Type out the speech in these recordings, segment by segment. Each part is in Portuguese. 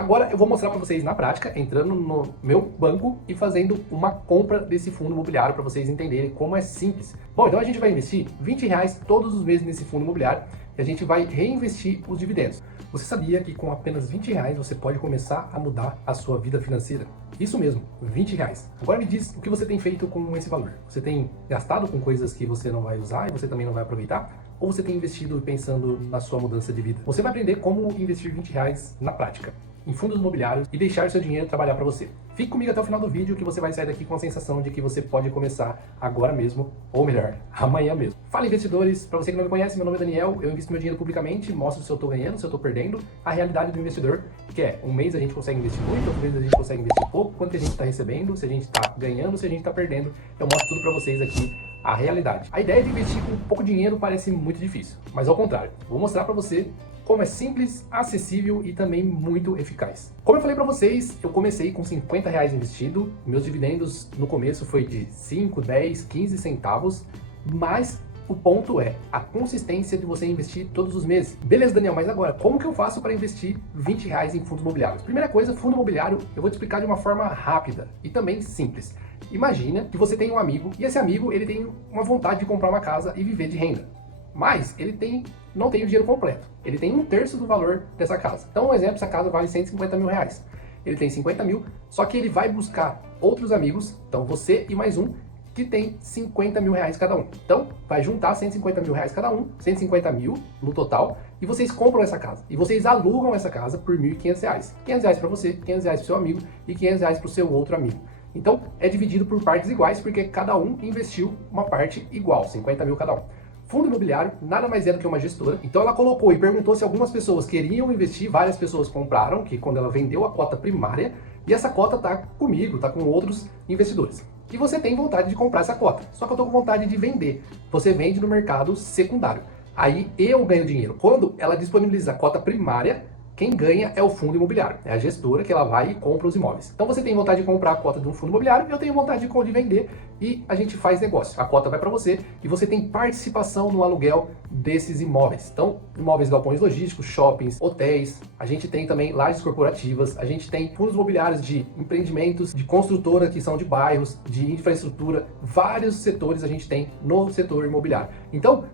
Agora eu vou mostrar para vocês na prática, entrando no meu banco e fazendo uma compra desse fundo imobiliário para vocês entenderem como é simples. Bom, então a gente vai investir R$20 todos os meses nesse fundo imobiliário e a gente vai reinvestir os dividendos. Você sabia que com apenas R$20 você pode começar a mudar a sua vida financeira? Isso mesmo, R$20. Agora me diz o que você tem feito com esse valor. Você tem gastado com coisas que você não vai usar e você também não vai aproveitar? Ou você tem investido pensando na sua mudança de vida? Você vai aprender como investir R$20 na prática, em fundos imobiliários e deixar seu dinheiro trabalhar para você. Fique comigo até o final do vídeo que você vai sair daqui com a sensação de que você pode começar agora mesmo, ou melhor, amanhã mesmo. Fala investidores, para você que não me conhece, meu nome é Daniel, eu invisto meu dinheiro publicamente, mostro se eu estou ganhando, se eu estou perdendo, a realidade do investidor, que é um mês a gente consegue investir muito, outro mês a gente consegue investir pouco, quanto a gente está recebendo, se a gente está ganhando, se a gente está perdendo, eu mostro tudo para vocês aqui, a realidade. A ideia de investir com pouco dinheiro parece muito difícil, mas ao contrário, vou mostrar para você como é simples, acessível e também muito eficaz. Como eu falei para vocês, eu comecei com R$50 investido, meus dividendos no começo foi de 5, 10, 15 centavos, mas o ponto é a consistência de você investir todos os meses. Beleza, Daniel, mas agora, como que eu faço para investir R$20 em fundos imobiliários? Primeira coisa, fundo imobiliário, eu vou te explicar de uma forma rápida e também simples. Imagina que você tem um amigo e esse amigo ele tem uma vontade de comprar uma casa e viver de renda. Mas ele não tem o dinheiro completo. Ele tem 1/3 do valor dessa casa. Então, um exemplo, essa casa vale R$150 mil. Ele tem 50 mil, só que ele vai buscar outros amigos, então você e mais um, que tem R$50 mil cada um. Então, vai juntar R$150 mil cada um, 150 mil no total, e vocês compram essa casa. E vocês alugam essa casa por R$1.500. R$500 para você, R$500 para o seu amigo e R$500 para o seu outro amigo. Então, é dividido por partes iguais, porque cada um investiu uma parte igual, 50 mil cada um. Fundo imobiliário nada mais é do que uma gestora. Então ela colocou e perguntou se algumas pessoas queriam investir, várias pessoas compraram, que quando ela vendeu a cota primária, e essa cota está comigo, está com outros investidores. E você tem vontade de comprar essa cota, só que eu estou com vontade de vender. Você vende no mercado secundário. Aí eu ganho dinheiro. Quando ela disponibiliza a cota primária, quem ganha é o fundo imobiliário, é a gestora que ela vai e compra os imóveis. Então você tem vontade de comprar a cota de um fundo imobiliário, eu tenho vontade de vender e a gente faz negócio. A cota vai para você e você tem participação no aluguel desses imóveis. Então, imóveis galpões logísticos, shoppings, hotéis, a gente tem também lajes corporativas, a gente tem fundos imobiliários de empreendimentos, de construtora que são de bairros, de infraestrutura, vários setores a gente tem no setor imobiliário. Então,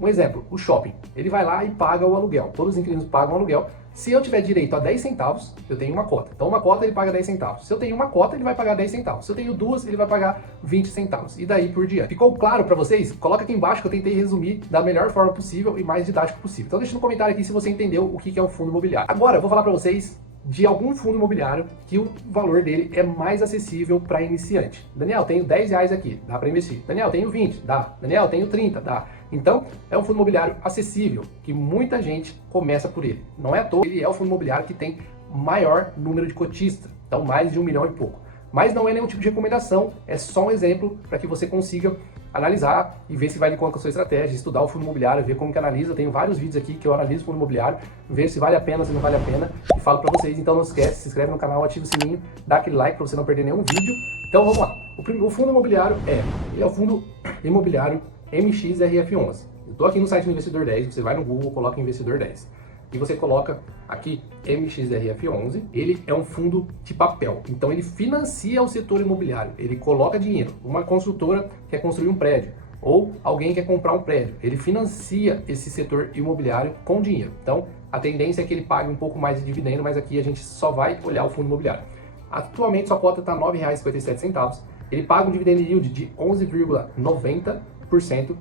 um exemplo, o shopping, ele vai lá e paga o aluguel, todos os inquilinos pagam o aluguel. Se eu tiver direito a 10 centavos, eu tenho uma cota. Então uma cota ele paga 10 centavos. Se eu tenho uma cota, ele vai pagar 10 centavos. Se eu tenho duas, ele vai pagar 20 centavos. E daí por diante. Ficou claro para vocês? Coloca aqui embaixo que eu tentei resumir da melhor forma possível e mais didático possível. Então deixa no comentário aqui se você entendeu o que é um fundo imobiliário. Agora eu vou falar para vocês de algum fundo imobiliário que o valor dele é mais acessível para iniciante. Daniel, tenho R$10 aqui, dá para investir. Daniel, tenho 20, dá. Daniel, tenho 30, dá. Então, é um fundo imobiliário acessível, que muita gente começa por ele. Não é à toa, ele é o fundo imobiliário que tem maior número de cotistas, então mais de 1 milhão e pouco. Mas não é nenhum tipo de recomendação, é só um exemplo para que você consiga analisar e ver se vai de conta com a sua estratégia, estudar o fundo imobiliário, ver como que analisa. Eu tenho vários vídeos aqui que eu analiso o fundo imobiliário, ver se vale a pena, se não vale a pena, e falo para vocês. Então não esquece, se inscreve no canal, ativa o sininho, dá aquele like para você não perder nenhum vídeo. Então vamos lá. O fundo imobiliário ele é o fundo imobiliário MXRF11. Eu estou aqui no site do Investidor 10, você vai no Google, coloca Investidor 10. E você coloca aqui MXRF11, ele é um fundo de papel, então ele financia o setor imobiliário, ele coloca dinheiro. Uma construtora quer construir um prédio, ou alguém quer comprar um prédio, ele financia esse setor imobiliário com dinheiro. Então a tendência é que ele pague um pouco mais de dividendo, mas aqui a gente só vai olhar o fundo imobiliário. Atualmente sua cota está R$ 9,57, ele paga um dividend yield de 11,90%,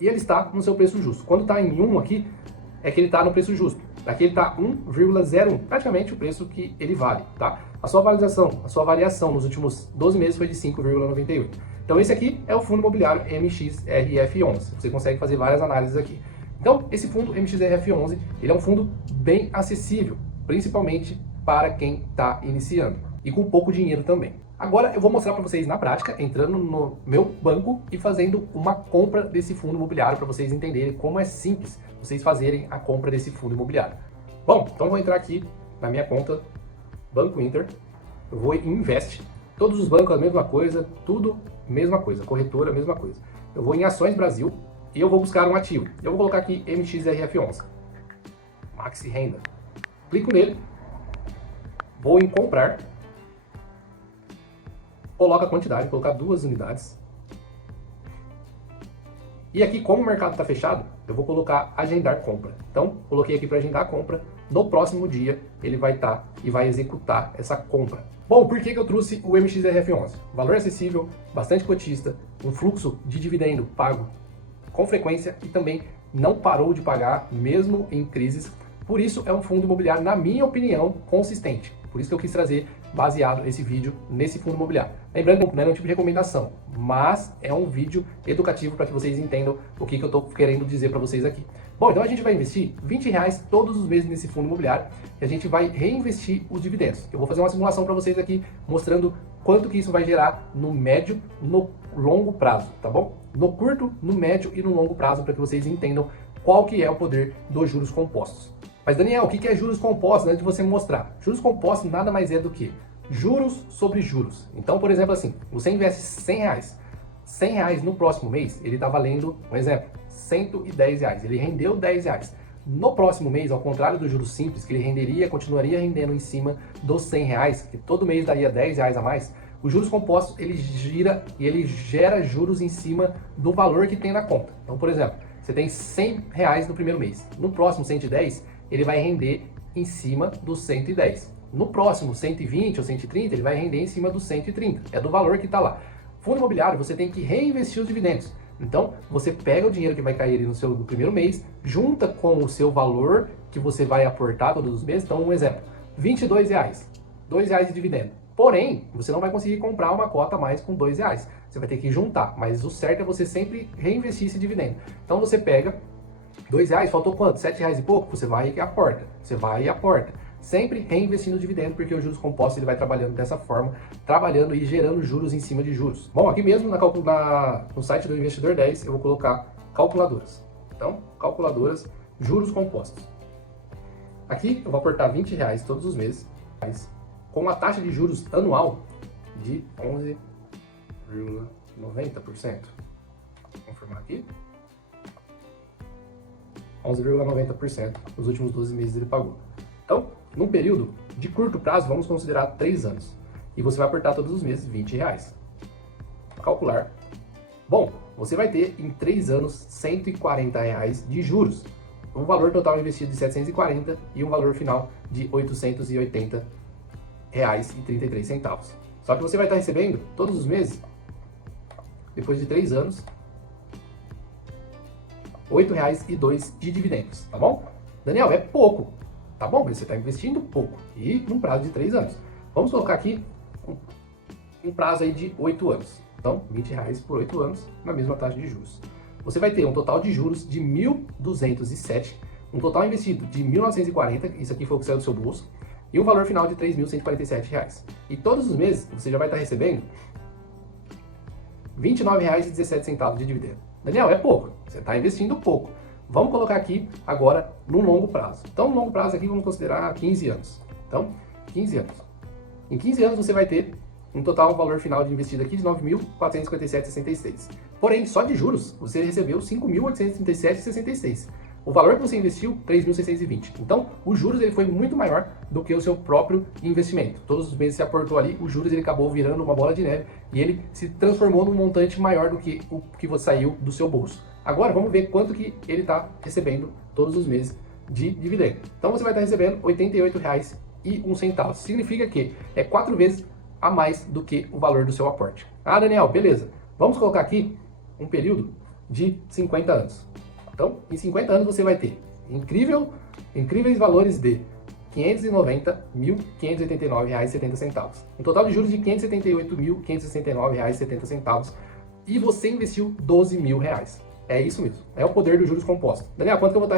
e ele está no seu preço justo. Quando está em 1 aqui, é que ele está no preço justo. Aqui ele está 1,01, praticamente o preço que ele vale, tá? A sua variação nos últimos 12 meses foi de 5,98. Então esse aqui é o fundo imobiliário MXRF11. Você consegue fazer várias análises aqui. Então esse fundo MXRF11, ele é um fundo bem acessível, principalmente para quem está iniciando e com pouco dinheiro também. Agora eu vou mostrar para vocês na prática, entrando no meu banco e fazendo uma compra desse fundo imobiliário para vocês entenderem como é simples vocês fazerem a compra desse fundo imobiliário. Bom, então eu vou entrar aqui na minha conta Banco Inter, eu vou em Invest, todos os bancos a mesma coisa, tudo mesma coisa, corretora mesma coisa. Eu vou em Ações Brasil e eu vou buscar um ativo. Eu vou colocar aqui MXRF11, Maxi Renda. Clico nele Vou em comprar, coloco a quantidade, vou colocar 2 unidades. E aqui, como o mercado está fechado, eu vou colocar agendar compra. Então, coloquei aqui para agendar a compra. No próximo dia, ele vai estar e vai executar essa compra. Bom, por que eu trouxe o MXRF11? Valor acessível, bastante cotista, um fluxo de dividendo pago com frequência e também não parou de pagar, mesmo em crises. Por isso, é um fundo imobiliário, na minha opinião, consistente. Por isso que eu quis trazer baseado esse vídeo nesse fundo imobiliário. Lembrando que não é um tipo de recomendação, mas é um vídeo educativo para que vocês entendam o que eu estou querendo dizer para vocês aqui. Bom, então a gente vai investir R$20 todos os meses nesse fundo imobiliário e a gente vai reinvestir os dividendos. Eu vou fazer uma simulação para vocês aqui mostrando quanto que isso vai gerar no médio, no longo prazo, tá bom? No curto, no médio e no longo prazo, para que vocês entendam qual que é o poder dos juros compostos. Mas Daniel, o que é juros compostos? Antes de você mostrar, juros compostos nada mais é do que juros sobre juros. Então, por exemplo, assim, você investe R$100, R$100 no próximo mês, ele está valendo, um exemplo, R$110, ele rendeu R$10. No próximo mês, ao contrário do juros simples, que ele continuaria rendendo em cima dos R$100, que todo mês daria R$10 a mais, os juros compostos, ele gira e ele gera juros em cima do valor que tem na conta. Então, por exemplo, você tem R$100 no primeiro mês, no próximo 110, ele vai render em cima dos 110. No próximo 120 ou 130, ele vai render em cima dos 130. É do valor que está lá. Fundo imobiliário, você tem que reinvestir os dividendos. Então, você pega o dinheiro que vai cair no primeiro mês, junta com o seu valor que você vai aportar todos os meses. Então, um exemplo, R$22, R$2 de dividendo. Porém, você não vai conseguir comprar uma cota a mais com R$2. Você vai ter que juntar, mas o certo é você sempre reinvestir esse dividendo. Então, você pega R$2, faltou quanto? R$7 e pouco? Você vai e aporta. Você vai e aporta. Sempre reinvestindo o dividendo, porque o juros compostos ele vai trabalhando dessa forma, trabalhando e gerando juros em cima de juros. Bom, aqui mesmo no site do Investidor 10, eu vou colocar calculadoras. Então, calculadoras, juros compostos. Aqui eu vou aportar R$20 todos os meses, com uma taxa de juros anual de 11,90%. Vou confirmar aqui. 11,90% nos últimos 12 meses ele pagou. Então, num período de curto prazo, vamos considerar 3 anos. E você vai aportar todos os meses R$20. Calcular. Bom, você vai ter em 3 anos R$140 de juros. Um valor total investido de 740 e um valor final de R$880,33. Só que você vai estar recebendo todos os meses, depois de 3 anos, R$8,02 de dividendos, tá bom? Daniel, é pouco. Tá bom, mas você está investindo pouco e num prazo de 3 anos. Vamos colocar aqui um prazo aí de 8 anos. Então, R$20 por 8 anos na mesma taxa de juros. Você vai ter um total de juros de 1.207, um total investido de 1.940, isso aqui foi o que saiu do seu bolso, e um valor final de R$3.147. E todos os meses você já vai estar recebendo R$29,17 de dividendo. Daniel, é pouco, você está investindo pouco. Vamos colocar aqui agora no longo prazo. Então, no longo prazo aqui vamos considerar 15 anos. Então, 15 anos. Em 15 anos você vai ter um total valor final de investido aqui de 9.457,66. Porém, só de juros, você recebeu 5.837,66. O valor que você investiu, 3.620. Então, os juros ele foi muito maior do que o seu próprio investimento. Todos os meses você aportou ali, os juros ele acabou virando uma bola de neve e ele se transformou num montante maior do que o que você saiu do seu bolso. Agora, vamos ver quanto que ele está recebendo todos os meses de dividendo. Então, você vai estar recebendo R$88,01. Significa que é 4 vezes a mais do que o valor do seu aporte. Ah, Daniel, beleza. Vamos colocar aqui um período de 50 anos. Então, em 50 anos você vai ter incríveis valores de R$590.589,70. Um total de juros de R$578.569,70. E você investiu R$12.000. É isso mesmo. É o poder dos juros compostos. Daniel, quanto que eu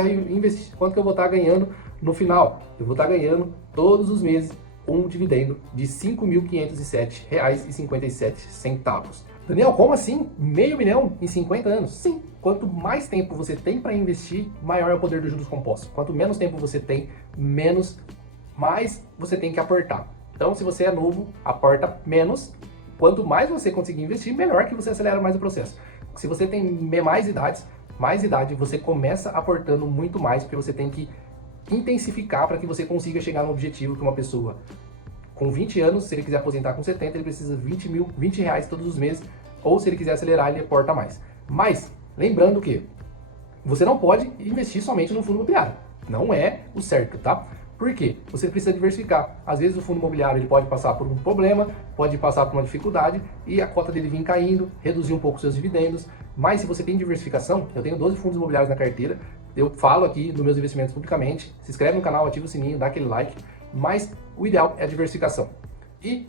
vou estar ganhando no final? Eu vou estar ganhando todos os meses um dividendo de R$5.507,57. Daniel, como assim? R$500 milhão em 50 anos? Sim. Quanto mais tempo você tem para investir, maior é o poder dos juros compostos. Quanto menos tempo você tem, mais você tem que aportar. Então, se você é novo, aporta menos. Quanto mais você conseguir investir, melhor que você acelera mais o processo. Se você tem mais idade, você começa aportando muito mais, porque você tem que intensificar para que você consiga chegar no objetivo que uma pessoa com 20 anos, se ele quiser aposentar com 70, ele precisa de 20 reais todos os meses, ou se ele quiser acelerar, ele aporta mais. Mas, lembrando que você não pode investir somente no fundo imobiliário. Não é o certo, tá? Por quê? Você precisa diversificar. Às vezes o fundo imobiliário ele pode passar por um problema, pode passar por uma dificuldade e a cota dele vir caindo, reduzir um pouco seus dividendos. Mas se você tem diversificação, eu tenho 12 fundos imobiliários na carteira, eu falo aqui dos meus investimentos publicamente, se inscreve no canal, ativa o sininho, dá aquele like, mas o ideal é a diversificação. E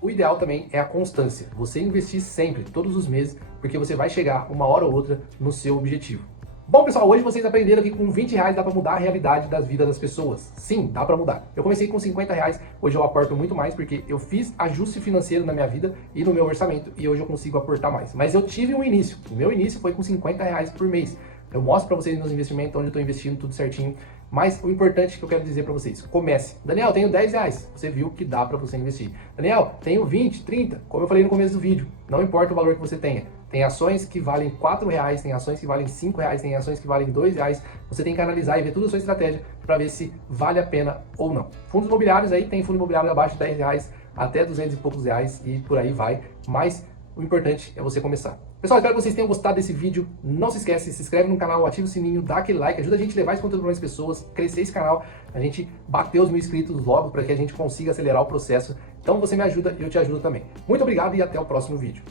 o ideal também é a constância, você investir sempre, todos os meses, porque você vai chegar uma hora ou outra no seu objetivo. Bom, pessoal, hoje vocês aprenderam que com 20 reais dá para mudar a realidade das vidas das pessoas. Sim, dá para mudar. Eu comecei com 50 reais, hoje eu aporto muito mais porque eu fiz ajuste financeiro na minha vida e no meu orçamento e hoje eu consigo aportar mais. Mas eu tive um início, o meu início foi com 50 reais por mês. Eu mostro para vocês meus investimentos, onde eu estou investindo, tudo certinho. Mas o importante que eu quero dizer para vocês, comece. Daniel, tenho 10 reais. Você viu que dá para você investir. Daniel, tenho 20, 30. Como eu falei no começo do vídeo, não importa o valor que você tenha. Tem ações que valem 4 reais, tem ações que valem 5 reais, tem ações que valem 2 reais. Você tem que analisar e ver toda a sua estratégia para ver se vale a pena ou não. Fundos imobiliários aí, tem fundo imobiliário abaixo de 10 reais até 200 e poucos reais e por aí vai. Mas o importante é você começar. Pessoal, espero que vocês tenham gostado desse vídeo. Não se esquece, se inscreve no canal, ativa o sininho, dá aquele like, ajuda a gente a levar esse conteúdo para mais pessoas, crescer esse canal, a gente bater os 1000 inscritos logo para que a gente consiga acelerar o processo. Então você me ajuda e eu te ajudo também. Muito obrigado e até o próximo vídeo.